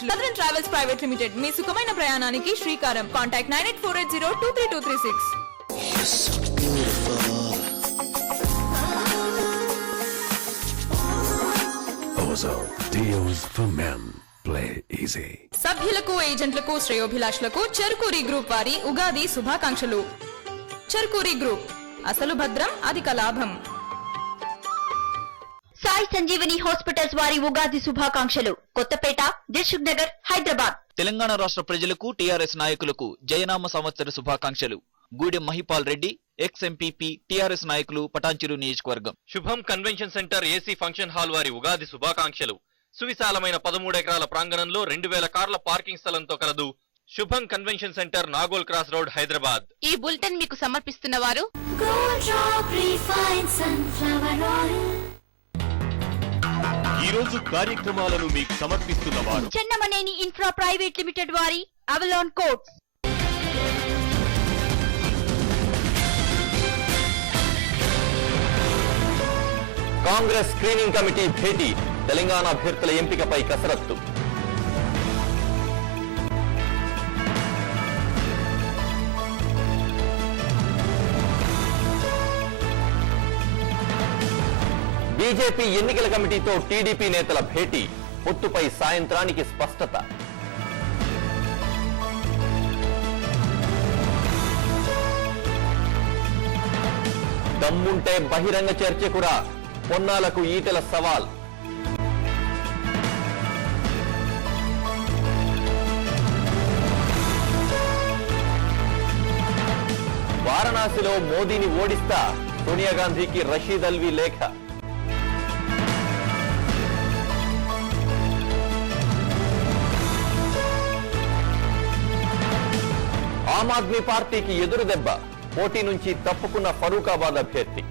Southern travels private limited మీ సుఖమైన ప్రయాణానికి శ్రీకారం. Contact 9848023236. Deals for men. Play easy. సభ్యులకు ఏజెంట్లకు శ్రేయోభిలాషులకు చెర్కూరి గ్రూప్ వారి ఉగాది శుభాకాంక్షలు. చెర్కూరి గ్రూప్, అసలు భద్రం అధిక లాభం. సాయి సంజీవని హాస్పిటల్స్ వారి ఉగాది శుభాకాంక్షలు. కొత్తపేట, దిల్సుఖ్ నగర్, హైదరాబాద్. తెలంగాణ రాష్ట్ర ప్రజలకు, టీఆర్ఎస్ నాయకులకు జయనామ సంవత్సర శుభాకాంక్షలు. Gudem Mahipal Reddy, ex MPP, TRS నాయకులు, పటాన్చెరు నియోజకవర్గం. శుభం convention centre AC function hall వారి ఉగాది శుభాకాంక్షలు. సువిశాలమైన 13 ఎకరాల ప్రాంగణంలో 2000 కార్ల పార్కింగ్ స్థలంతో కలదు. Shubham convention centre, Nagole cross road, Hyderabad. ఈ బులెటిన్ మీకు సమర్పిస్తున్న వారు ఈ రోజు కార్యక్రమాలను మీకు సమర్పిస్తున్న వారు చెన్నమనేని ఇన్ఫ్రా ప్రైవేట్ లిమిటెడ్ వారి Avalon coats. Congress screening committee భేటీ, తెలంగాణ అభ్యర్థుల ఎంపికపై కసరత్తు. బీజేపీ ఎన్నికల కమిటీతో టీడీపీ నేతల భేటీ, పొత్తుపై సాయంత్రానికి స్పష్టత. దమ్ముంటే బహిరంగ చర్చకురా, పొన్నాలకు ఈటెల సవాల్. వారణాసిలో మోదీని ఓడిస్తా, సోనియా గాంధీకి రషీద్ అల్వీ లేఖ. ఆమ్ ఆద్మీ పార్టీకి ఎదురు దెబ్బ, పోటీ నుంచి తప్పుకున్న ఫరూకాబాద్ అభ్యర్థి.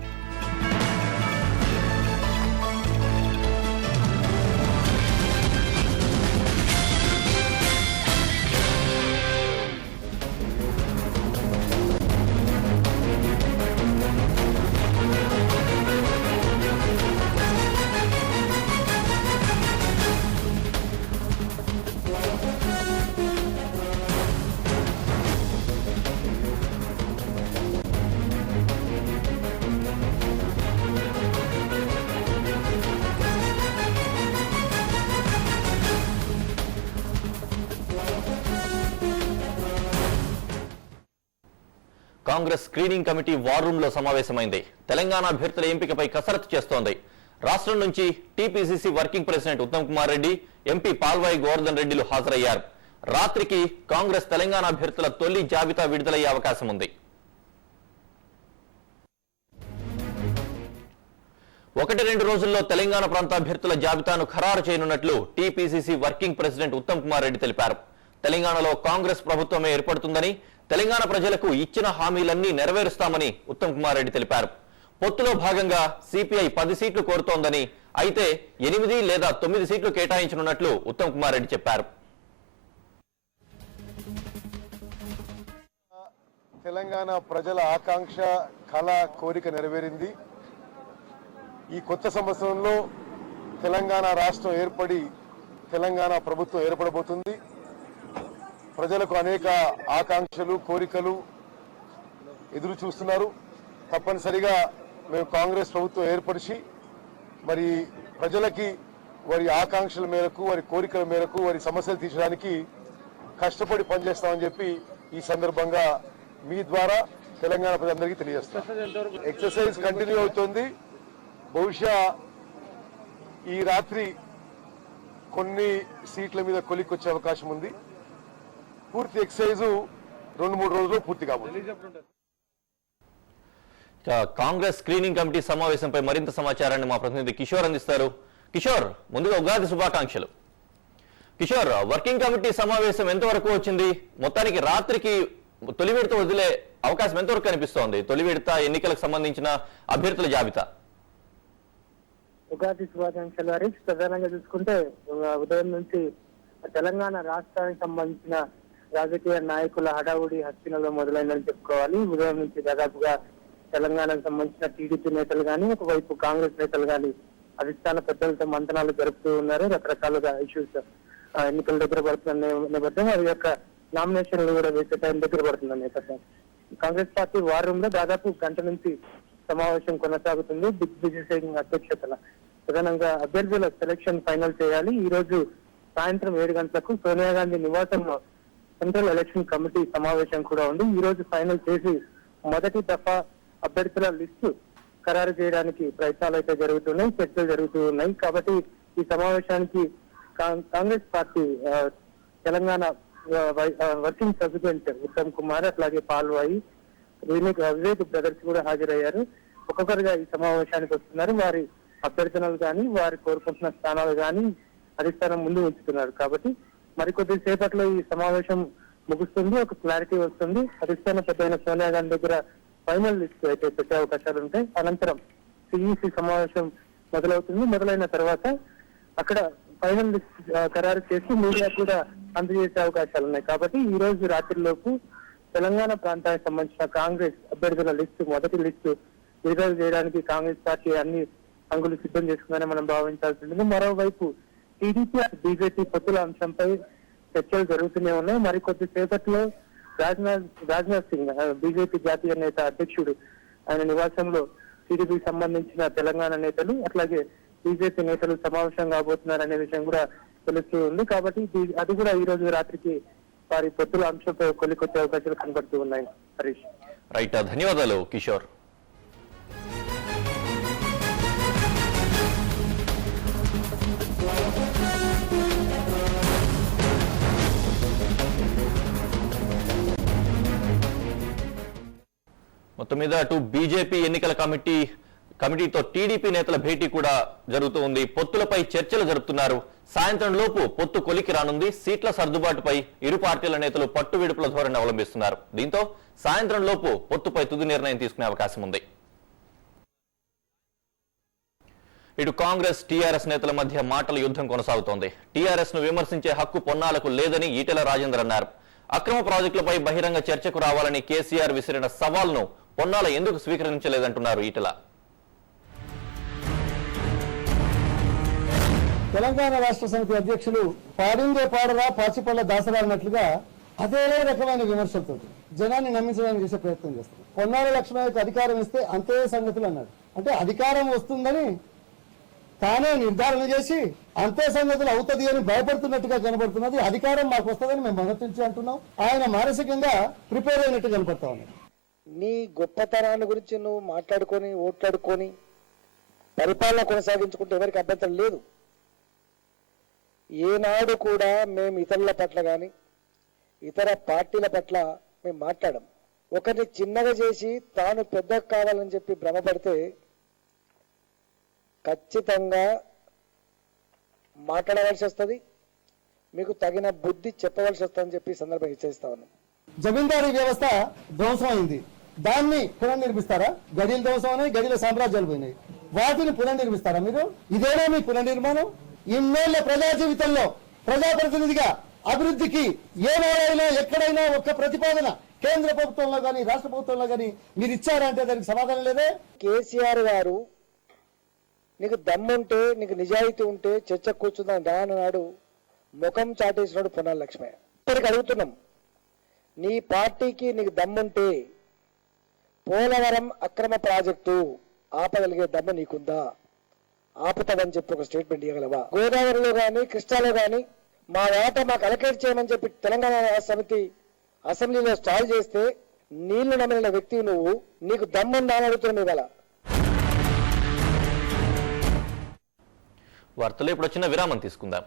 Congress screening committee war room లో సమావేశమైంది. తెలంగాణ అభ్యర్థుల ఎంపికపై కసరత్తు చేస్తోంది. రాష్ట్రం నుంచి TPCC working president Uttam Kumar Reddy, MP Palvai Govardhan రెడ్డిలు హాజరయ్యారు. రాత్రికి కాంగ్రెస్ తెలంగాణ అభ్యర్థుల తొలి జాబితా విడుదలయ్యే అవకాశం ఉంది. 1-2 రోజుల్లో తెలంగాణ ప్రాంత అభ్యర్థుల జాబితాను ఖరారు చేయనున్నట్లు TPCC working president Uttam Kumar Reddy తెలిపారు. తెలంగాణలో కాంగ్రెస్ ప్రభుత్వమే ఏర్పడుతుందని, తెలంగాణ ప్రజలకు ఇచ్చిన హామీలన్నీ నెరవేరుస్తామని ఉత్తమ్ కుమార్ రెడ్డి తెలిపారు. పొత్తులో భాగంగా సిపిఐ 10 సీట్లు కోరుతోందని, అయితే 8 లేదా 9 సీట్లు కేటాయించనున్నట్లు ఉత్తమ్ కుమార్ రెడ్డి చెప్పారు. తెలంగాణ ప్రజల ఆకాంక్ష, కళ, కోరిక నెరవేరింది. ఈ కొత్త సంవత్సరంలో తెలంగాణ రాష్ట్రం ఏర్పడి తెలంగాణ ప్రభుత్వం ఏర్పడబోతుంది. ప్రజలకు అనేక ఆకాంక్షలు, కోరికలు ఎదురు చూస్తున్నారు. తప్పనిసరిగా మేము కాంగ్రెస్ ప్రభుత్వం ఏర్పరిచి మరి ప్రజలకి వారి ఆకాంక్షల మేరకు, వారి కోరికల మేరకు, వారి సమస్యలు తీర్చడానికి కష్టపడి పనిచేస్తామని చెప్పి ఈ సందర్భంగా మీ ద్వారా తెలంగాణ ప్రజలందరికీ తెలియజేస్తాం. ఎక్సర్సైజ్ కంటిన్యూ అవుతుంది. బహుశా ఈ రాత్రి కొన్ని సీట్ల మీద కొలిక్కొచ్చే అవకాశం ఉంది. పూర్తి ఎక్సర్సైజ్ 2-3 రోజుల్లో పూర్తి కాబోతుంది. కాంగ్రెస్ స్క్రీనింగ్ కమిటీ సమావేశంపై మరింత సమాచారాన్ని మా ప్రతినిధి కిషోర్ అందిస్తారు. కిషోర్, ముందుగా ఉగాది శుభాకాంక్షలు. కిషోర్, వర్కింగ్ కమిటీ సమావేశం ఎంతవరకు వచ్చింది? మొత్తానికి రాత్రికి తొలి విడత వదిలే అవకాశం ఎంతవరకు కనిపిస్తోంది? తొలి విడత ఎన్నికలకు సంబంధించిన అభ్యర్థుల జాబితా. ఉగాది శుభాకాంక్షలు హరీష్. ప్రధానంగా చూసుకుంటే ఉదయం నుంచి తెలంగాణ రాష్ట్రానికి సంబంధించిన రాజకీయ నాయకుల హడావుడి హస్తినలో మొదలైందని చెప్పుకోవాలి. ఉదయం నుంచి దాదాపుగా తెలంగాణకు సంబంధించిన టీడీపీ నేతలు కానీ, ఒకవైపు కాంగ్రెస్ నేతలు కానీ అధిష్టాన పెద్దలతో మంతనాలు జరుపుతూ ఉన్నారు. రకరకాలుగా ఇష్యూస్ ఎన్నికల దగ్గర పడుతున్న నేపథ్యం వారి యొక్క నామినేషన్లు కూడా వేసే టైం దగ్గర పడుతున్న నేపథ్యం కాంగ్రెస్ పార్టీ వార్ రూమ్ లో దాదాపు గంట నుంచి సమావేశం కొనసాగుతుంది. దిగ్విజయ్ సింగ్ అధ్యక్షతన ప్రధానంగా అభ్యర్థుల సెలక్షన్ ఫైనల్ చేయాలి. ఈ రోజు సాయంత్రం 7 గంటలకు సోనియా గాంధీ నివాసంలో సెంట్రల్ ఎలక్షన్ కమిటీ సమావేశం కూడా ఉంది. ఈ రోజు ఫైనల్ చేసి మొదటి దఫా అభ్యర్థుల లిస్టు ఖరారు చేయడానికి ప్రయత్నాలు అయితే జరుగుతున్నాయి, చర్చలు జరుగుతూ ఉన్నాయి. కాబట్టి ఈ సమావేశానికి Congress party Telangana working president Uttam Kumar అట్లాగే పాల్వాయి వివేక్ బ్రదర్స్ కూడా హాజరయ్యారు. ఒక్కొక్కరుగా ఈ సమావేశానికి వస్తున్నారు. వారి అభ్యర్థనలు కానీ వారు కోరుకుంటున్న స్థానాలు కానీ అధిష్టానం ముందు ఉంచుతున్నారు. కాబట్టి మరికొద్ది సేపట్లో ఈ సమావేశం ముగుస్తుంది, ఒక క్లారిటీ వస్తుంది. అధిష్టాన పెద్దయిన సోనియా గాంధీ దగ్గర ఫైనల్ లిస్ట్ అయితే పెట్టే అవకాశాలు ఉంటాయి. అనంతరం సిఈసి సమావేశం మొదలవుతుంది. మొదలైన తర్వాత అక్కడ ఫైనల్ లిస్ట్ ఖరారు చేసి మీడియా కూడా అందజేసే అవకాశాలు ఉన్నాయి. కాబట్టి ఈ రోజు రాత్రిలోపు తెలంగాణ ప్రాంతానికి సంబంధించిన కాంగ్రెస్ అభ్యర్థుల లిస్టు మొదటి లిస్టు విడుదల చేయడానికి కాంగ్రెస్ పార్టీ అన్ని అంగులు సిద్ధం చేసుకుందని మనం భావించాల్సి ఉంటుంది. మరోవైపు టీడీపీ బీజేపీ పొత్తుల అంశంపై చర్చలు జరుగుతూనే ఉన్నాయి. మరికొద్ది సేపట్లో రాజ్నాథ్ సింగ్ బీజేపీ జాతీయ నేత అధ్యక్షుడు ఆయన నివాసంలో టీడీపీకి సంబంధించిన తెలంగాణ నేతలు అట్లాగే బీజేపీ నేతలు సమావేశం కాబోతున్నారనే విషయం కూడా తెలుస్తూ ఉంది. కాబట్టి అది కూడా ఈ రోజు రాత్రికి వారి పొత్తుల అంశంపై కొలికొచ్చే అవకాశాలు కనబడుతూ ఉన్నాయి. హరీష్. రైట్, ధన్యవాదాలు కిషోర్. మొత్తం మీద అటు బీజేపీ ఎన్నికల కమిటీతో టీడీపీ నేతల భేటీ కూడా జరుగుతూ ఉంది. పొత్తులపై చర్చలు జరుపుతున్నారు. సాయంత్రం లోపు పొత్తు కొలికి రానుంది. సీట్ల సర్దుబాటుపై ఇరు పార్టీల నేతలు పట్టు విడుపుల ధోరణి అవలంబిస్తున్నారు. దీంతో సాయంత్రం లోపు పొత్తుపై తుది నిర్ణయం తీసుకునే అవకాశం ఉంది. ఇటు కాంగ్రెస్ టీఆర్ఎస్ నేతల మధ్య మాటల యుద్ధం కొనసాగుతోంది. టీఆర్ఎస్ ను విమర్శించే హక్కు పొన్నాలకు లేదని ఈటెల రాజేందర్ అన్నారు. అక్రమ ప్రాజెక్టులపై బహిరంగ చర్చకు రావాలని కేసీఆర్ విసిరిన సవాల్ను పొన్నాల ఎందుకు స్వీకరించలేదంటున్నారు ఈటెల. తెలంగాణ రాష్ట్ర సమితి అధ్యక్షులు పాడిందే పాడరా పాచిపల్ల దాసరా అన్నట్లుగా అదే రకమైన విమర్శలతో జనాన్ని నమ్మించడానికి చేసే ప్రయత్నం చేస్తారు. పొన్నాల లక్ష్మణకు అధికారం ఇస్తే అంతే సంగతులు అన్నాడు. అంటే అధికారం వస్తుందని తానే నిర్ధారణ చేసి అంతే సంగతులు అవుతుంది అని భయపడుతున్నట్టుగా కనబడుతున్నది. అధికారం మాకు వస్తుందని మేము మొదటి నుంచి అంటున్నాం. ఆయన మానసికంగా ప్రిపేర్ అయినట్టు కనపడతా ఉన్నాడు. నీ గొప్పతనాన్ని గురించి నువ్వు మాట్లాడుకొని ఓట్లాడుకొని పరిపాలన కొనసాగించుకుంటే ఎవరికి అభ్యంతరం లేదు. ఏనాడు కూడా మేము ఇతరుల పట్ల కానీ ఇతర పార్టీల పట్ల మేము మాట్లాడం. ఒకరిని చిన్నగా చేసి తాను పెద్ద కావాలని చెప్పి భ్రమపడితే ఖచ్చితంగా మాట్లాడవలసి వస్తుంది, మీకు తగిన బుద్ధి చెప్పవలసి వస్తుందని చెప్పి సందర్భంగా హెచ్చరిస్తా ఉన్నాం. జమీందారీ వ్యవస్థ ధ్వంసమైంది, దాన్ని పునర్నిర్మిస్తారా? గడిల ధ్వంసమని గడిల సామ్రాజ్యాలు పోయినాయి, వాటిని పునర్నిర్మిస్తారా మీరు? ఇదేనా మీ పునర్నిర్మాణం? ఇన్నేళ్ల ప్రజా జీవితంలో ప్రజాప్రతినిధిగా అభివృద్ధికి ఏనాడైనా ఎక్కడైనా ఒక్క ప్రతిపాదన కేంద్ర ప్రభుత్వంలో కానీ రాష్ట్ర ప్రభుత్వంలో కానీ మీరు ఇచ్చారంటే దానికి సమాధానం లేదే. కేసీఆర్ గారు నీకు దమ్ముంటే నీకు నిజాయితీ ఉంటే చర్చ కూర్చుందాం రానన్నాడు, ముఖం చాటేసినాడు పొన్నాల లక్ష్మయ్య. ఇప్పటికి అడుగుతున్నాం, నీ పార్టీకి నీకు దమ్ముంటే పోలవరం అక్రమ ప్రాజెక్టు ఆపగలిగే దమ్ము నీకుందా? ఆపుతామని చెప్పి ఒక స్టేట్మెంట్ ఇవ్వగలవా? గోదావరిలో కానీ కృష్ణాలో కానీ మా వాటా మాకు అలకేట్ చేయమని చెప్పి తెలంగాణ రాష్ట్ర సమితి అసెంబ్లీలో స్టాల్ చేస్తే నీళ్లు నమ్మిన వ్యక్తి నువ్వు, నీకు దమ్ముందా అని అడుగుతున్నావు ఇవాళ. వార్తలు ఇప్పుడు వచ్చిన విరామం తీసుకుందాం.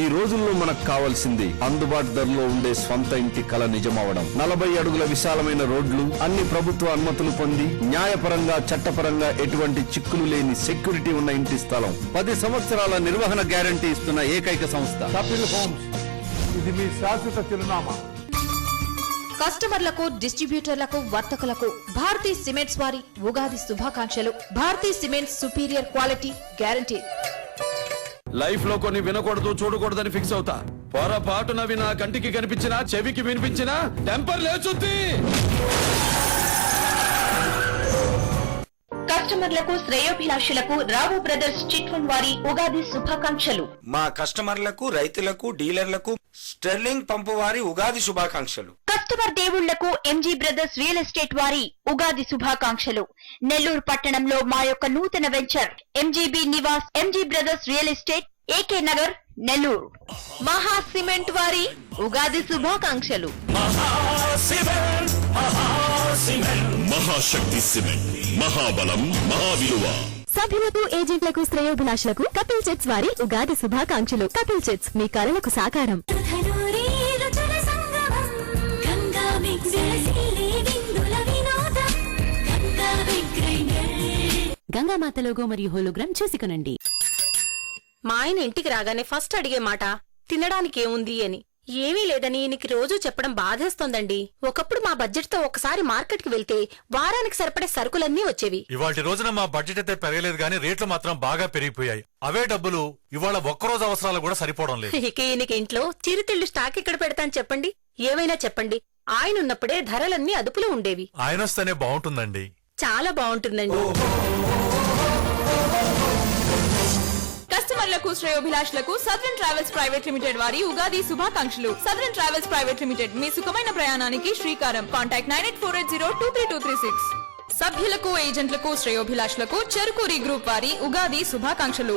ఈ రోజుల్లో మనకు కావాల్సింది అందుబాటు ధరలో ఉండే స్వంత ఇంటి కల నిజమవడం. 40 అడుగుల విశాలమైన రోడ్లు, అన్ని ప్రభుత్వ అనుమతులు పొంది న్యాయపరంగా చట్టపరంగా ఎటువంటి చిక్కులు లేని సెక్యూరిటీ ఉన్న ఇంటి స్థలం. 10 సంవత్సరాల నిర్వహణ గ్యారంటీ ఇస్తున్న ఏకైక సంస్థ కపిల్ హోమ్స్. ఇది మీ శాశ్వత చిరునామా. కస్టమర్లకు, డిస్ట్రిబ్యూటర్లకు, వర్తకులకు భారతీ సిమెంట్స్ వారి ఉగాది శుభాకాంక్షలు. Bharathi cements superior quality guarantee. Life లో కొన్ని వినకూడదు చూడకూడదని ఫిక్స్ అవుతా. పొరపాటున వినా కంటికి కనిపించినా చెవికి వినిపించినా టెంపర్ లేచుద్ది. కస్టమర్లకు శ్రేయోభిలాషులకు రావు బ్రదర్స్ చిట్ ఫండ్ వారి ఉగాది శుభాకాంక్షలు. మా కస్టమర్లకు, రైతులకు, డీలర్లకు స్టెర్లింగ్ పంపు వారి ఉగాది శుభాకాంక్షలు. కస్టమర్ దేవుళ్లకు ఎంజీ బ్రదర్స్ రియల్ ఎస్టేట్ వారి ఉగాది శుభాకాంక్షలు. నెల్లూరు పట్టణంలో మా యొక్క నూతన venture MGB Nivas MG brothers real estate AK Nagar Nellore. మహా సిమెంట్ వారి ఉగాది శుభాకాంక్షలు. మహాశక్తి సిమెంట్, మహాబలం, మహావిలువ. సభ్యులకు, ఏజెంట్లకు, శ్రేయోభిలాషులకు కపిల్ చిట్స్ వారి ఉగాది శుభాకాంక్షలు. కపిల్ చిట్స్ మీ కలలకు సాకారం. గంగామాత లోగో మరియు హోలోగ్రామ్ చూసి కొనండి. మా ఆయన ఇంటికి రాగానే ఫస్ట్ అడిగే మాట తినడానికి ఏముంది అని. ఏమీ లేదని ఈయనకి రోజూ చెప్పడం బాధేస్తోందండి. ఒకప్పుడు మా బడ్జెట్ తో ఒకసారి మార్కెట్ కి వెళ్తే వారానికి సరిపడే సరుకులన్నీ వచ్చేవి. ఇవాళ రోజున మా బడ్జెట్ అయితే పెరగలేదు గానీ రేట్లు మాత్రం బాగా పెరిగిపోయాయి. అవే డబ్బులు ఇవాళ ఒక్కరోజు అవసరాలు కూడా సరిపోవడం లేదు. ఇక ఈయనకి ఇంట్లో చిరుతిళ్ళు స్టాక్ ఇక్కడ పెడతాను చెప్పండి. ఏమైనా చెప్పండి, ఆయన ఉన్నప్పుడే ధరలన్నీ అదుపులో ఉండేవి. ఆయన వస్తేనే బాగుంటుందండి. చాలా బాగుంటుందండి. కస్టమర్లకు, శ్రేయోభిలాషులకు సదరన్ ట్రావెల్స్ ప్రైవేట్ లిమిటెడ్ వారి ఉగాది శుభాకాంక్షలు. సదరన్ ట్రావెల్స్ ప్రైవేట్ లిమిటెడ్ మీ సుఖమైన ప్రయాణానికి శ్రీకారం. కాంటాక్ట్ 9848023236. సభ్యులకు, ఏజెంట్లకు, శ్రేయోభిలాషులకు చెర్కూరి గ్రూప్ వారి ఉగాది శుభాకాంక్షలు.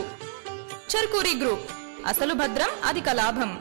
చెర్కూరి గ్రూప్, అసలు భద్రం, అధిక లాభం.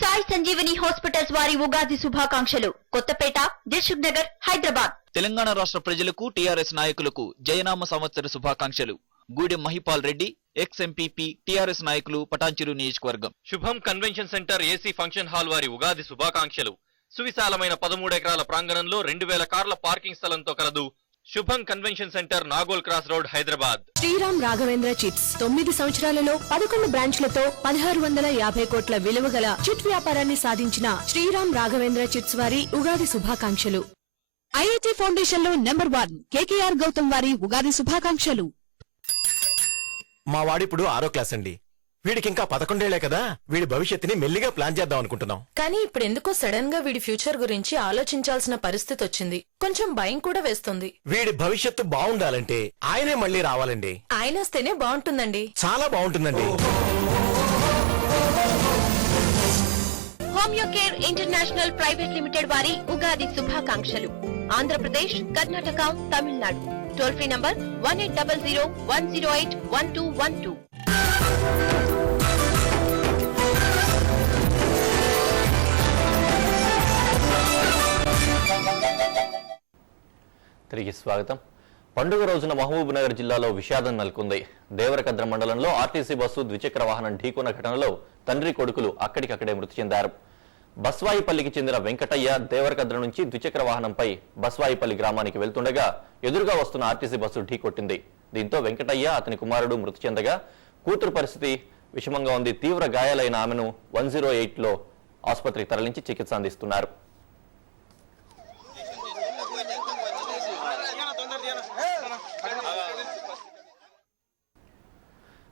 సాయి సంజీవని హాస్పిటల్స్ వారి ఉగాది శుభాకాంక్షలు. కొత్తపేట, దిల్సుఖ్ నగర్, హైదరాబాద్. తెలంగాణ రాష్ట్ర ప్రజలకు, టీఆర్ఎస్ నాయకులకు జయనామ సంవత్సర శుభాకాంక్షలు. Gudem Mahipal Reddy, ex MPP, TRS నాయకులు, పటాన్చెరు నియోజకవర్గం. శుభం convention centre AC function hall వారి ఉగాది శుభాకాంక్షలు. సువిశాలమైన 13 ఎకరాల ప్రాంగణంలో 2000 కార్ల పార్కింగ్ స్థలంతో కలదు. Shubham convention centre, Nagole cross road, Hyderabad. Sriram Raghavendra chits 9 సంవత్సరాలలో 11 బ్రాంచ్లతో 1650 కోట్ల విలువ గల చిట్ వ్యాపారాన్ని సాధించిన శ్రీరామ్ రాఘవేంద్ర చిట్స్ వారి ఉగాది శుభాకాంక్షలు. ఐఐటి ఫౌండేషన్ లో నెంబర్ 1 కేకేఆర్ గౌతమ్ వారి ఉగాది శుభాకాంక్షలు. మా వాడిప్పుడు 6వ క్లాస్ అండి. వీడికి ఇంకా 11 ఏళ్లే కదా. వీడి భవిష్యత్తుని మెల్లిగా ప్లాన్ చేద్దాం అనుకుంటున్నాం. కానీ ఇప్పుడు ఎందుకో సడన్ గా వీడి ఫ్యూచర్ గురించి ఆలోచించాల్సిన పరిస్థితి వచ్చింది. కొంచెం భయం కూడా వేస్తుంది. వీడి భవిష్యత్తు బాగుండాలంటే ఆయనే మళ్ళీ రావాలండి. ఆయన వస్తేనే బాగుంటుందండి. చాలా బాగుంటుందండి. Homeo care international private limited వారి ఉగాది శుభాకాంక్షలు. Andhra Pradesh, Karnataka, Tamil Nadu. Toll free number 1800-108-1212. తిరిగి స్వాగతం. పండుగ రోజున మహబూబ్ నగర్ జిల్లాలో విషాదం నెలకొంది. దేవరకద్ర మండలంలో ఆర్టీసీ బస్సు ద్విచక్ర వాహనం ఢీకొన్న ఘటనలో తండ్రి కొడుకులు అక్కడికక్కడే మృతి చెందారు. బస్వాయిపల్లికి చెందిన వెంకటయ్య దేవరకద్ర నుంచి ద్విచక్ర వాహనంపై బస్వాయిపల్లి గ్రామానికి వెళ్తుండగా ఎదురుగా వస్తున్న ఆర్టీసీ బస్సు ఢీకొట్టింది. దీంతో వెంకటయ్య, అతని కుమారుడు మృతి చెందగా కూతురు పరిస్థితి విషమంగా ఉంది. తీవ్ర గాయాలైన ఆమెను 108లో ఆసుపత్రికి తరలించి చికిత్స అందిస్తున్నారు.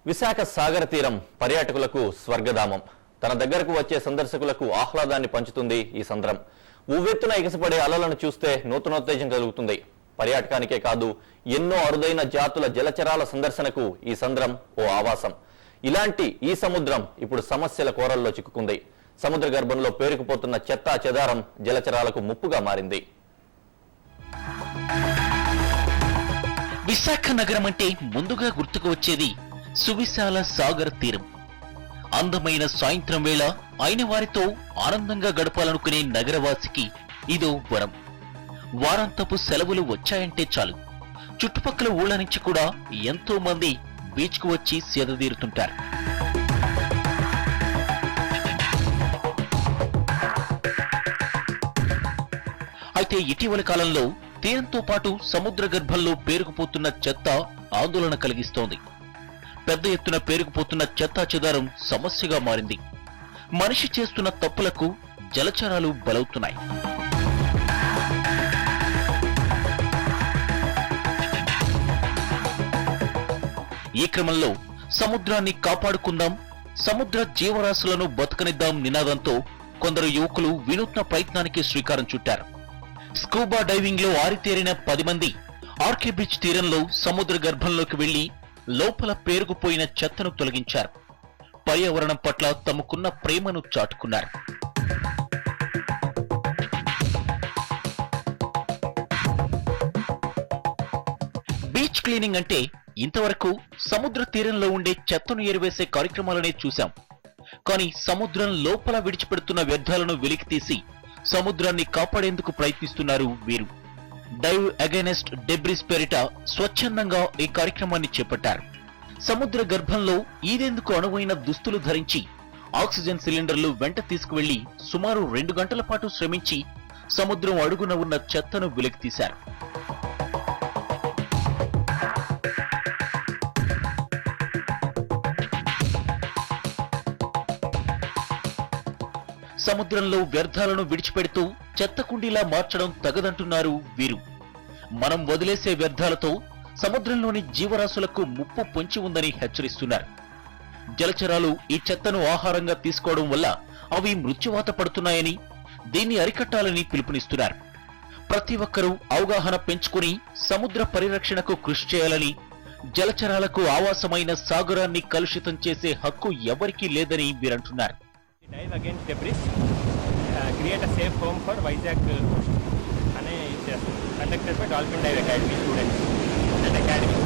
విశాఖ సాగర తీరం పర్యాటకులకు స్వర్గధామం. తన దగ్గరకు వచ్చే సందర్శకులకు ఆహ్లాదాన్ని పంచుతుంది ఈ సంద్రం. ఉవ్వెత్తున ఎగసిపడే అలలను చూస్తే నూతనోత్తేజం కలుగుతుంది. పర్యాటకానికే కాదు, ఎన్నో అరుదైన జాతుల జలచరాల సందర్శనకు ఈ సంద్రం ఓ ఆవాసం. ఇలాంటి ఈ సముద్రం ఇప్పుడు సమస్యల కోరల్లో చిక్కుకుంది. సముద్ర గర్భంలో పేరుకుపోతున్న చెత్తా చెదారం జలచరాలకు ముప్పుగా మారింది. విశాఖ నగరం అంటే ముందుగా గుర్తుకు వచ్చేది సువిశాల సాగర్ తీరం. అందమైన సాయంత్రం వేళ అయిన వారితో ఆనందంగా గడపాలనుకునే నగరవాసికి ఇదో వరం. వారాంతపు సెలవులు వచ్చాయంటే చాలు, చుట్టుపక్కల ఊళ్ళ నుంచి కూడా ఎంతో మంది బీచ్ కు వచ్చి సేదతీరుతుంటారు. అయితే ఇటీవల కాలంలో తీరంతో పాటు సముద్ర గర్భంలో పేరుకుపోతున్న చెత్త ఆందోళన కలిగిస్తోంది. పెద్ద ఎత్తున పేరుకుపోతున్న చెత్తా చెదారం సమస్యగా మారింది. మనిషి చేస్తున్న తప్పులకు జలచరాలు బలవుతున్నాయి. ఈ క్రమంలో సముద్రాన్ని కాపాడుకుందాం, సముద్ర జీవరాశులను బతకనిద్దాం నినాదంతో కొందరు యువకులు వినూత్న ప్రయత్నానికి శ్రీకారం చుట్టారు. స్కూబా డైవింగ్ లో ఆరితేరిన 10 మంది ఆర్కే బీచ్ తీరంలో సముద్ర గర్భంలోకి వెళ్లి లోపల పేరుకుపోయిన చెత్తను తొలగించారు. పర్యావరణం పట్ల తమకున్న ప్రేమను చాటుకున్నారు. బీచ్ క్లీనింగ్ అంటే ఇంతవరకు సముద్ర తీరంలో ఉండే చెత్తను ఏరివేసే కార్యక్రమాలనే చూశాం. కానీ సముద్రం లోపల విడిచిపెడుతున్న వ్యర్థాలను వెలికితీసి సముద్రాన్ని కాపాడేందుకు ప్రయత్నిస్తున్నారు వీరు. డైవ్ అగైనెస్ట్ డెబ్రిస్ పేరిట స్వచ్ఛందంగా ఈ కార్యక్రమాన్ని చేపట్టారు. సముద్ర గర్భంలో ఈదేందుకు అనువైన దుస్తులు ధరించి ఆక్సిజన్ సిలిండర్లు వెంట తీసుకువెళ్లి సుమారు 2 గంటల పాటు శ్రమించి సముద్రం అడుగున ఉన్న చెత్తను వెలికితీశారు. సముద్రంలో వ్యర్థాలను విడిచిపెడుతూ చెత్త కుండీలా మార్చడం తగదంటున్నారు వీరు. మనం వదిలేసే వ్యర్థాలతో సముద్రంలోని జీవరాశులకు ముప్పు పొంచి ఉందని హెచ్చరిస్తున్నారు. జలచరాలు ఈ చెత్తను ఆహారంగా తీసుకోవడం వల్ల అవి మృత్యువాత పడుతున్నాయని, దీన్ని అరికట్టాలని పిలుపునిస్తున్నారు. ప్రతి ఒక్కరూ అవగాహన పెంచుకుని సముద్ర పరిరక్షణకు కృషి చేయాలని, జలచరాలకు ఆవాసమైన సాగరాన్ని కలుషితం చేసే హక్కు ఎవరికీ లేదని వీరంటున్నారు. Dive against debris, create a safe home for Vizag అనే conducted by Dolphin Dive Academy students and academy.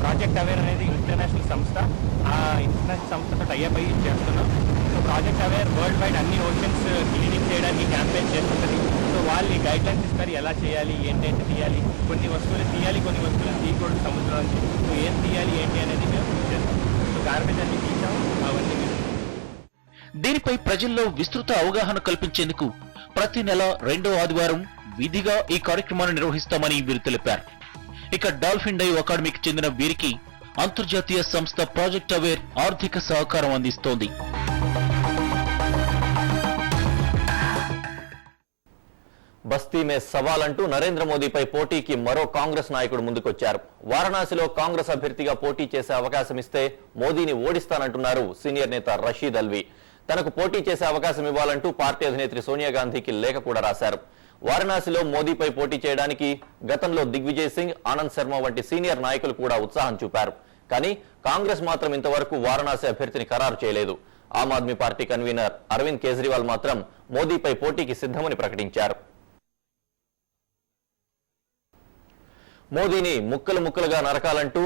Project aware అనేది ఇంటర్నేషనల్ సంస్థ, ఆ ఇంటర్నేషనల్ సంస్థతో టైఅప్ అయ్యి చేస్తున్నాం. సో ప్రాజెక్ట్ అవేర్ వరల్డ్ వైడ్ అన్ని ఓషన్స్ క్లీనింగ్ చేయడానికి క్యాంపెయిన్ చేస్తుంటుంది. సో వాళ్ళు గైడ్ లైన్స్ ఇస్తారు, ఎలా చేయాలి, ఏంటంటే తీయాలి, కొన్ని వస్తువులు తీయాలి, కొన్ని వస్తువులు తీయకూడదు సముద్రం నుంచి. సో ఏం తీయాలి ఏంటి అనేది మేము చేస్తాం. సో గార్బేజ్ అన్ని తీసాం, అవన్నీ. దీనిపై ప్రజల్లో విస్తృత అవగాహన కల్పించేందుకు ప్రతి నెల 2వ ఆదివారం విధిగా ఈ కార్యక్రమాన్ని నిర్వహిస్తామని వీరు తెలిపారు. ఇక డాల్ఫిన్ డైవ్ అకాడమీకి చెందిన వీరికి అంతర్జాతీయ సంస్థ ప్రాజెక్ట్ అవేర్ ఆర్థిక సహకారం అందిస్తోంది. బస్తీ మే సవాల్ అంటూ నరేంద్ర మోదీపై పోటీకి మరో కాంగ్రెస్ నాయకుడు ముందుకొచ్చారు. వారణాసిలో కాంగ్రెస్ అభ్యర్థిగా పోటీ చేసే అవకాశం ఇస్తే మోదీని ఓడిస్తానంటున్నారు సీనియర్ నేత రషీద్ అల్వి. తనకు పోటీ చేసే అవకాశం ఇవ్వాలంటూ పార్టీ అధినేత్రి సోనియా గాంధీకి లేఖ కూడా రాశారు. వారణాసిలో మోదీపై పోటీ చేయడానికి గతంలో దిగ్విజయ్ సింగ్, ఆనంద్ శర్మ వంటి సీనియర్ నాయకులు కూడా ఉత్సాహం చూపారు. కానీ కాంగ్రెస్ మాత్రం ఇంతవరకు వారణాసి అభ్యర్థిని ఖరారు చేయలేదు. ఆమ్ ఆద్మీ పార్టీ కన్వీనర్ అరవింద్ కేజ్రీవాల్ మాత్రం మోదీపై పోటీకి సిద్ధమని ప్రకటించారు. మోదీని ముక్కలు ముక్కలుగా నరకాలంటూ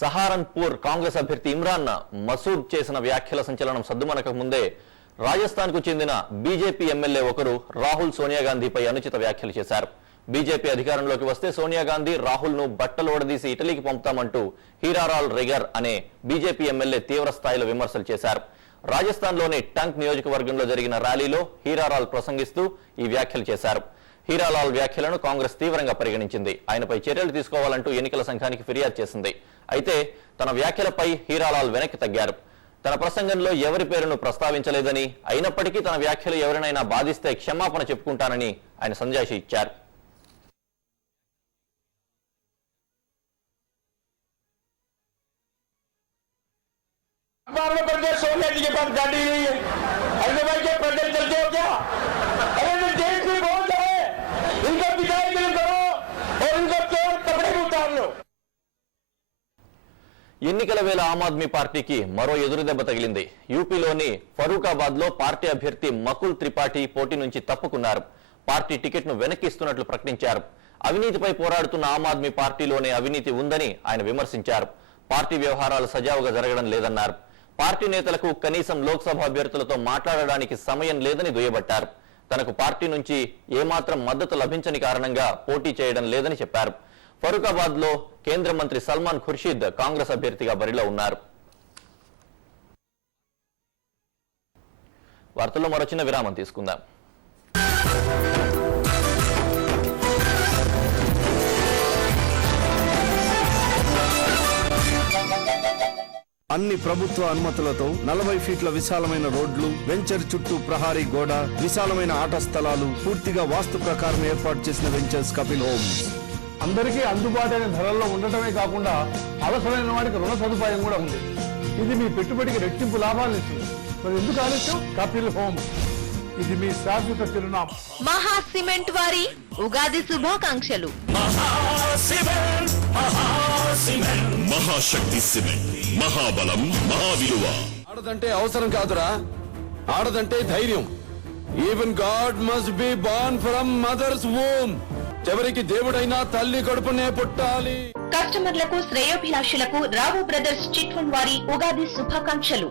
సహారన్పూర్ కాంగ్రెస్ అభ్యర్థి ఇమ్రాన్ మసూద్ చేసిన వ్యాఖ్యల సంచలనం సద్దుమనక ముందే రాజస్థాన్ కు చెందిన బీజేపీ ఎమ్మెల్యే ఒకరు రాహుల్ సోనియా గాంధీపై అనుచిత వ్యాఖ్యలు చేశారు. బీజేపీ అధికారంలోకి వస్తే సోనియా గాంధీ రాహుల్ ను బట్టలు ఓడదీసి ఇటలీకి పంపుతామంటూ హీరాలాల్ రెగర్ అనే బీజేపీ ఎమ్మెల్యే తీవ్ర స్థాయిలో విమర్శలు చేశారు. రాజస్థాన్ లోని టంక్ నియోజకవర్గంలో జరిగిన ర్యాలీలో హీరాలాల్ ప్రసంగిస్తూ ఈ వ్యాఖ్యలు చేశారు. హీరాలాల్ వ్యాఖ్యలను కాంగ్రెస్ తీవ్రంగా పరిగణించింది. ఆయనపై చర్యలు తీసుకోవాలంటూ ఎన్నికల సంఘానికి ఫిర్యాదు చేసింది. అయితే తన వ్యాఖ్యలపై హీరాలాల్ వెనక్కి తగ్గారు. తన ప్రసంగంలో ఎవరి పేరును ప్రస్తావించలేదని, అయినప్పటికీ తన వ్యాఖ్యలు ఎవరినైనా బాధిస్తే క్షమాపణ చెప్పుకుంటానని ఆయన సంజాయిషి ఇచ్చారు. सोनिया जी के पास गाड़ी नहीं है, ऐसे भाई क्या पैदल चलते हो क्या? अरे तो देश में बहुत है, इनको पिटाई के लिए करो और इनको चोर कपड़े में उतार लो. ఎన్నికల వేళ ఆమ్ ఆద్మీ పార్టీకి మరో ఎదురుదెబ్బ తగిలింది. యూపీలోని ఫరూకాబాద్ లో పార్టీ అభ్యర్థి మకుల్ త్రిపాఠి పోటీ నుంచి తప్పుకున్నారు. పార్టీ టికెట్ ను వెనక్కిస్తున్నట్లు ప్రకటించారు. అవినీతిపై పోరాడుతున్న ఆమ్ ఆద్మీ పార్టీలోనే అవినీతి ఉందని ఆయన విమర్శించారు. పార్టీ వ్యవహారాలు సజావుగా జరగడం లేదన్నారు. పార్టీ నేతలకు కనీసం లోక్సభ అభ్యర్థులతో మాట్లాడడానికి సమయం లేదని దుయ్యబట్టారు. తనకు పార్టీ నుంచి ఏమాత్రం మద్దతు లభించని కారణంగా పోటీ చేయడం లేదని చెప్పారు. ఫరూకాబాద్ లో కేంద్ర మంత్రి సల్మాన్ ఖుర్షీద్ కాంగ్రెస్ అభ్యర్థిగా బరిలో ఉన్నారు. వార్తల్లో మరో చిన్న విరామం తీసుకుందాం. అన్ని ప్రభుత్వ అనుమతులతో 40 ఫీట్ల విశాలమైన రోడ్లు, వెంచర్ చుట్టూ ప్రహారీ గోడ, విశాలమైన ఆట స్థలాలు, పూర్తిగా వాస్తు ప్రకారం ఏర్పాటు చేసిన వెంచర్స్ కపిల్ హోమ్స్. అందరికీ అందుబాటైన ధరల్లో ఉండటమే కాకుండా అవసరమైన వాటికి రుణ సదుపాయం కూడా ఉంది. ఇది మీ పెట్టుబడికి రెట్టింపు లాభాలు ఇస్తుంది. మరి ఎందుకు ఆలస్యం? కపిల్ హోమ్, ఇది మీ శాశ్వత చిరునామా. మహా సిమెంట్ వారి ఉగాది శుభాకాంక్షలు. మహాశక్తి సిమెంట్, మహాబలం, మహావిలువ. ఆడదంటే అవసరం కాదురా, ఆడదంటే ధైర్యం. Even God must be born from mothers womb. ఎవరికి దేవుడైనా తల్లి కడుపునే పుట్టాలి. కస్టమర్లకు శ్రేయోభిలాషులకు రావు బ్రదర్స్ చిట్ ఫండ్ వారి ఉగాది శుభాకాంక్షలు.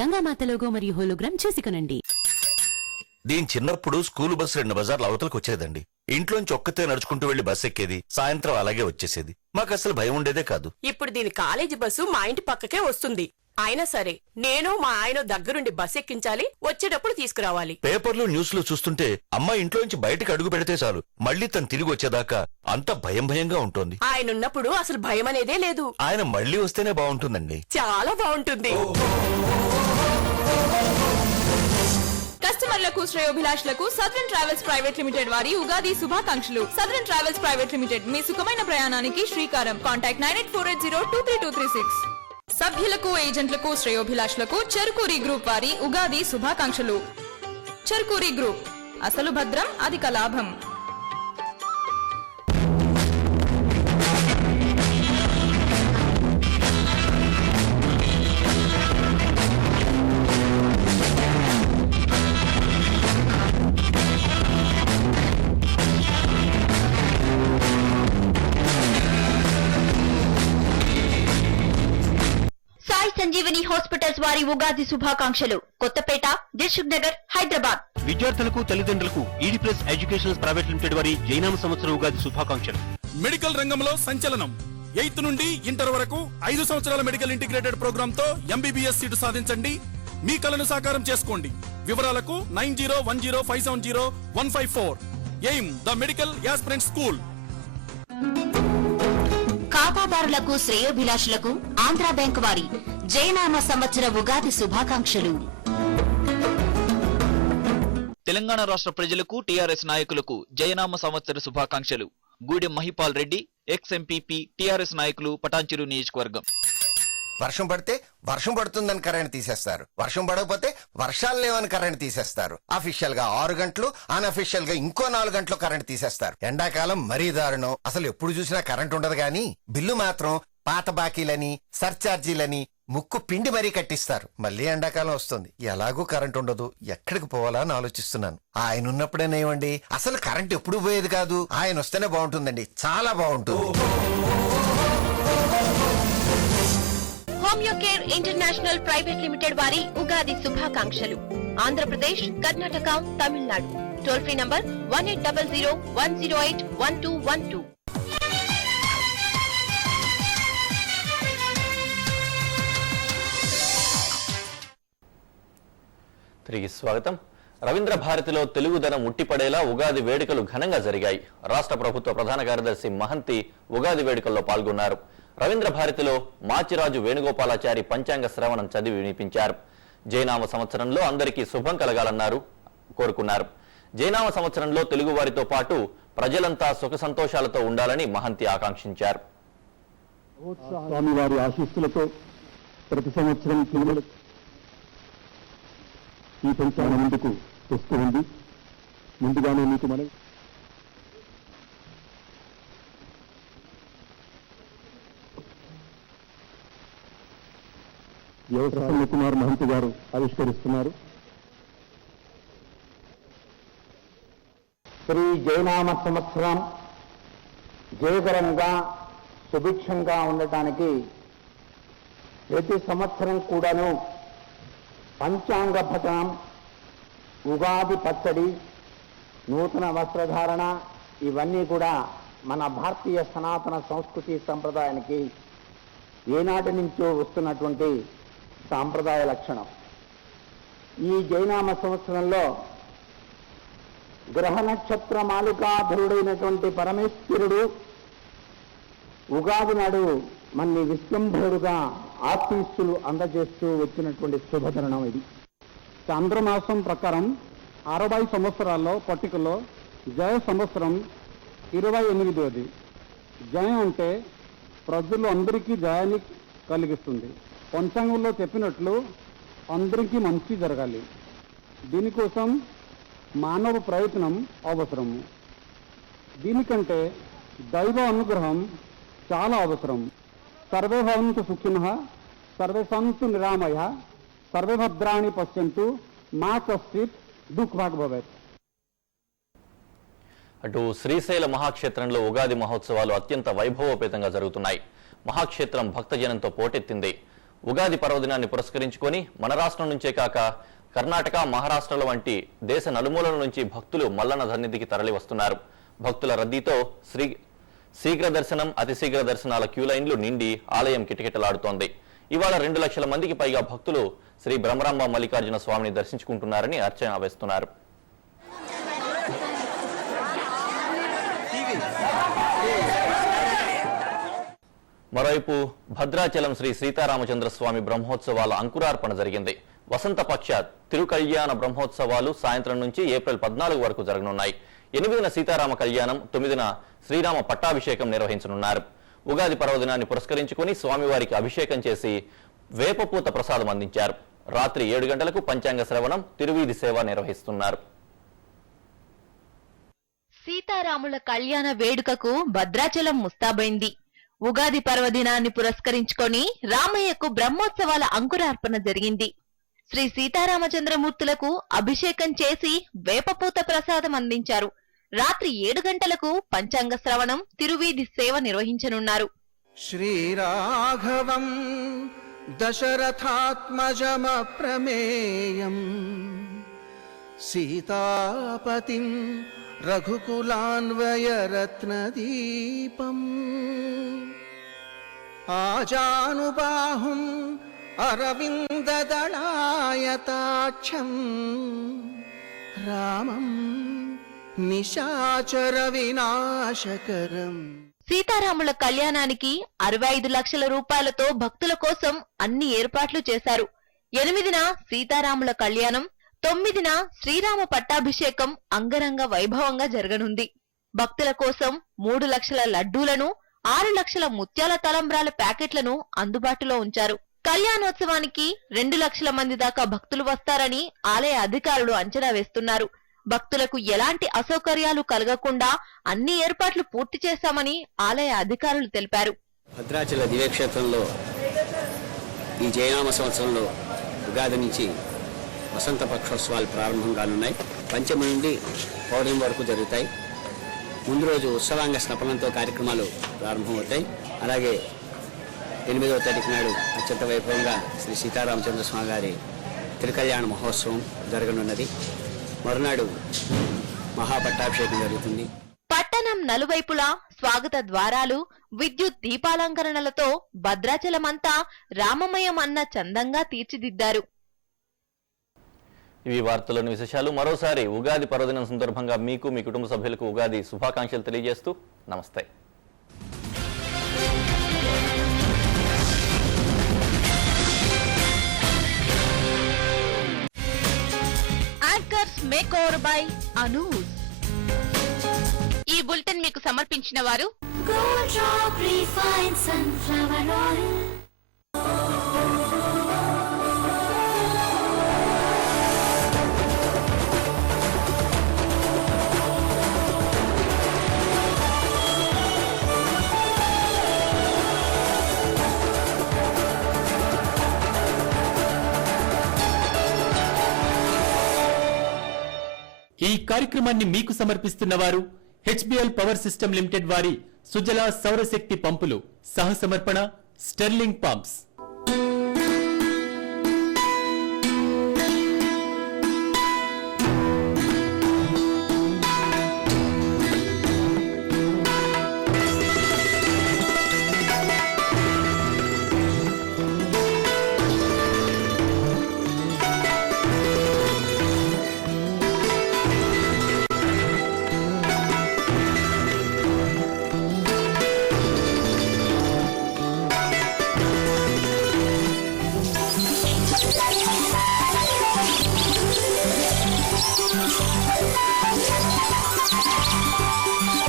గంగామాత లోగో మరియు హోలోగ్రామ్ చూసికొనండి. దీని చిన్నప్పుడు స్కూల్ బస్సు 2 బజార్ల అవతలకు వచ్చేదండి. ఇంట్లోంచి ఒక్కతే నడుచుకుంటూ వెళ్లి బస్ ఎక్కేది, సాయంత్రం అలాగే వచ్చేసేది. మాకు అసలు భయం ఉండేదే కాదు. ఇప్పుడు దీని కాలేజీ బస్సు మా ఇంటి పక్కకే వస్తుంది. అయినా సరే నేను మా ఆయన దగ్గరుండి బస్ ఎక్కించాలి, వచ్చేటప్పుడు తీసుకురావాలి. పేపర్లు న్యూస్లు చూస్తుంటే అమ్మాయి ఇంట్లోంచి బయటకు అడుగు పెడితే చాలు, మళ్లీ తను తిరిగి వచ్చేదాకా అంత భయం భయంగా ఉంటుంది. ఆయన ఉన్నప్పుడు అసలు భయం అనేదే లేదు. ఆయన మళ్లీ వస్తేనే బాగుంటుందండి. చాలా బాగుంటుంది. కస్టమర్లకు శ్రేయోభిలాషులకు సదరన్ ట్రావెల్స్ ప్రైవేట్ లిమిటెడ్ వారి ఉగాది శుభాకాంక్షలు. సదరన్ ట్రావెల్స్ ప్రైవేట్ లిమిటెడ్ మీ సుఖమైన ప్రయాణానికి శ్రీకారం. కాంటాక్ట్ 9848023236. సభ్యులకు ఏజెంట్లకు శ్రేయోభిలాషులకు చెరుకూరి గ్రూప్ వారి ఉగాది శుభాకాంక్షలు. చెరుకూరి గ్రూప్, అసలు భద్రం అధిక లాభం. సాయి సంజీవని హాస్పిటల్స్ వారి ఉగాది శుభాకాంక్షలు. కొత్తపేట, దిల్సుఖ్ నగర్, హైదరాబాద్. విద్యార్థులకు తల్లిదండ్రులకు ED plus educational private limited వారి జైనామ సంవత్సర ఉగాది శుభాకాంక్షలు. మెడికల్ రంగంలో సంచలనం. 8th నుండి ఇంటర్ వరకు 5 సంవత్సరాల మెడికల్ ఇంటిగ్రేటెడ్ ప్రోగ్రామ్ తో MBBS సీటు సాధించండి. మీ కలను సాకారం చేసుకోండి. వివరాలకు 9010570154. Aim the medical aspirant school. ఖాతాదారులకు శ్రేయోభిలాషులకు ఆంధ్రా బ్యాంక్ వారి జయనామ సంవత్సర ఉగాది శుభాకాంక్షలు. తెలంగాణ రాష్ట్ర ప్రజలకు టీఆర్ఎస్ నాయకులకు జయనామ సంవత్సర శుభాకాంక్షలు. Gudem Mahipal Reddy, ex MPP, TRS నాయకులు, పటాన్చెరు నియోజకవర్గం. వర్షం పడితే వర్షం పడుతుందని కరెంట్ తీసేస్తారు, వర్షం పడకపోతే వర్షాలు లేవని కరెంట్ తీసేస్తారు. అఫీషియల్ గా 6 గంటలు, అన్అఫీషియల్ గా ఇంకో 4 గంటలు కరెంట్ తీసేస్తారు. ఎండాకాలం మరీ దారుణం. అసలు ఎప్పుడు చూసినా కరెంట్ ఉండదు గానీ బిల్లు మాత్రం పాత బాకీలని, సర్చార్జీలని ముక్కు పిండి మరీ కట్టిస్తారు. మళ్ళీ ఎండాకాలం వస్తుంది, ఎలాగూ కరెంట్ ఉండదు, ఎక్కడికి పోవాలా అని ఆలోచిస్తున్నాను. ఆయన ఉన్నప్పుడేనేవ్వండి, అసలు కరెంట్ ఎప్పుడు పోయేది కాదు. ఆయన వస్తేనే బాగుంటుందండి, చాలా బాగుంటుంది. Homeo care international private limited వారి ఉగాది శుభాకాంక్షలు. Andhra Pradesh, Karnataka, Tamil Nadu. Toll free number 1800-108-1212. తిరిగి స్వాగతం. రవీంద్ర భారతిలో తెలుగుదనం ఉట్టిపడేలా ఉగాది వేడుకలు ఘనంగా జరిగాయి. రాష్ట్ర ప్రభుత్వ ప్రధాన కార్యదర్శి మహంతి ఉగాది వేడుకల్లో పాల్గొన్నారు. రవీంద్ర భారతిలో మాచిరాజు వేణుగోపాలాచారి పంచాంగ శ్రవణం చదివి వినిపించారు. జైనామ సంవత్సరంలో అందరికీ శుభం కలగాలన్నారు, కోరుకున్నారు. జైనామ సంవత్సరంలో తెలుగు వారితో పాటు ప్రజలంతా సుఖ సంతోషాలతో ఉండాలని మహంతి ఆకాంక్షించారు. స్వామివారి ఆశీస్సులతో ప్రతి సంవత్సరం తిరుమల ఈ పంచాంగ ముందుకు వస్తూ ఉంది. ముందుగానే మీకు మనం ప్రసన్న కుమార్ మహంతి గారు ఆవిష్కరిస్తున్నారు. శ్రీ జయనామ సంవత్సరం జయకరంగా సుభిక్షంగా ఉండటానికి ప్రతి సంవత్సరం కూడాను పంచాంగ పఠనం, ఉగాది పచ్చడి, నూతన వస్త్రధారణ ఇవన్నీ కూడా మన భారతీయ సనాతన సంస్కృతి సంప్రదాయానికి ఏనాటి నుంచో వస్తున్నటువంటి సాంప్రదాయ లక్షణం. ఈ జైనామ సంవత్సరంలో గ్రహ నక్షత్ర మాలికాధరుడైనటువంటి పరమేశ్వరుడు ఉగాది నాడు మన్ని విశ్వంభరుడుగా ఆశీస్సులు అందజేస్తూ వచ్చినటువంటి శుభతరుణం ఇది. చాంద్రమాసం ప్రకారం 60 సంవత్సరాల్లో పట్టికలో జయ సంవత్సరం 28ది. జయం అంటే ప్రజలు అందరికీ జయాన్ని కలిగిస్తుంది. పంచాంగంలో చెప్పినట్లు అందరికీ మంచి జరగాలి. దీనికోసం మానవ ప్రయత్నం అవసరము. దీనికంటే దైవ అనుగ్రహం చాలా అవసరం. సర్వే భవంతు సుఖినః, సర్వే సంతు నిరామయః, సర్వే భద్రాణి పశ్యంతు, మా కశ్చిత్ దుఃఖభాగ్ భవేత్. అటు శ్రీశైల మహాక్షేత్రంలో ఉగాది మహోత్సవాలు అత్యంత వైభవోపేతంగా జరుగుతున్నాయి. మహాక్షేత్రం భక్తజనంతో పోటెత్తింది. ఉగాది పర్వదినాన్ని పురస్కరించుకొని మన రాష్ట్రం నుంచే కాక కర్ణాటక, మహారాష్ట్రల వంటి దేశ నలుమూలల నుంచి భక్తులు మల్లన్న సన్నిధికి తరలి వస్తున్నారు. భక్తుల రద్దీతో శీఘ్ర దర్శనం, అతి శీఘ్ర దర్శనాల క్యూలైన్లు నిండి ఆలయం కిటకిటలాడుతోంది. ఇవాళ 2 లక్షల మందికి పైగా భక్తులు శ్రీ బ్రహ్మరాంబ మల్లికార్జున స్వామిని దర్శించుకుంటున్నారని అర్చన వేస్తున్నారు. మరోవైపు భద్రాచలం శ్రీ సీతారామచంద్ర స్వామి బ్రహ్మోత్సవాల అంకురార్పణ జరిగింది. వసంతపక్ష తిరుకళ్యాణ బ్రహ్మోత్సవాలు సాయంత్రం నుంచి ఏప్రిల్ 14 వరకు జరగనున్నాయి. 8న సీతారామ కళ్యాణం, 9న శ్రీరామ పట్టాభిషేకం నిర్వహించనున్నారు. ఉగాది పర్వదినాన్ని పురస్కరించుకుని స్వామివారికి అభిషేకం చేసి వేపపూత ప్రసాదం అందించారు. రాత్రి 7 గంటలకు పంచాంగ శ్రవణం, తిరువీధి సేవ నిర్వహిస్తున్నారు. సీతారాముల కళ్యాణ వేడుకకు భద్రాచలం ముస్తాబైంది. ఉగాది పర్వదినాన్ని పురస్కరించుకొని రామయ్యకు బ్రహ్మోత్సవాల అంకురార్పణ జరిగింది. శ్రీ సీతారామచంద్రమూర్తులకు అభిషేకం చేసి వేపపూత ప్రసాదం అందించారు. రాత్రి 7 గంటలకు పంచాంగ శ్రవణం, తిరువీధి సేవ నిర్వహించనున్నారు. శ్రీరాఘవం దశరథాత్మజమప్రమేయం సీతాపతిం రఘుకులాన్వయరత్నదీపం ఆజానుబాహుం అరవిందదళాయతాక్షం రామం నిశాచర వినాశకరం. సీతారాముల కళ్యాణానికి 65 లక్షల రూపాయలతో భక్తుల కోసం అన్ని ఏర్పాట్లు చేశారు. 8న సీతారాముల కళ్యాణం, 9న శ్రీరామ పట్టాభిషేకం అంగరంగ వైభవంగా జరగనుంది. భక్తుల కోసం 3 లక్షల లడ్డూలను, 6 లక్షల ముత్యాల తలంబ్రాల ప్యాకెట్లను అందుబాటులో ఉంచారు. కళ్యాణోత్సవానికి 2 లక్షల మంది దాకా భక్తులు వస్తారని ఆలయ అధికారులు అంచనా వేస్తున్నారు. భక్తులకు ఎలాంటి అసౌకర్యాలు కలగకుండా అన్ని ఏర్పాట్లు పూర్తి చేశామని ఆలయ అధికారులు తెలిపారు. భద్రాచల దివ్యక్షేత్రంలో ఈ జయనామ సంవత్సరంలో ఉగాది నుంచి వసంత పక్షోత్సవాలు ప్రారంభం కానున్నాయి. పంచమి నుండి పౌర్ణమి వరకు జరుగుతాయి. ముందు రోజు ఉత్సవాంగ స్నపనంతో కార్యక్రమాలు ప్రారంభమవుతాయి. అలాగే 8వ తారీఖు నాడు అత్యంత వైభవంగా శ్రీ సీతారామచంద్ర స్వామి గారి తిరుకళ్యాణ మహోత్సవం జరగనున్నది. మరునాడు మహాపట్టాభిషేకం జరుగుతుంది. పట్టణం నలువైపులా స్వాగత ద్వారాలు, విద్యుత్ దీపాలంకరణలతో భద్రాచలమంతా రామమయం అన్న చందంగా తీర్చిదిద్దారు. ఇవి వార్తలోని విశేషాలు. మరోసారి ఉగాది పర్వదినం సందర్భంగా మీకు, మీ కుటుంబ సభ్యులకు ఉగాది శుభాకాంక్షలు తెలియజేస్తూ నమస్తే. Anchors makeover by Anoos. ఈ బులెటిన్ మీకు సమర్పించిన వారు ఈ కార్యక్రమాన్ని మీకు సమర్పిస్తున్న వారు హెచ్బిఎల్ పవర్ సిస్టమ్ లిమిటెడ్ వారి సుజల సౌరశక్తి పంపులు. సహ సమర్పణ స్టెర్లింగ్ పంప్స్.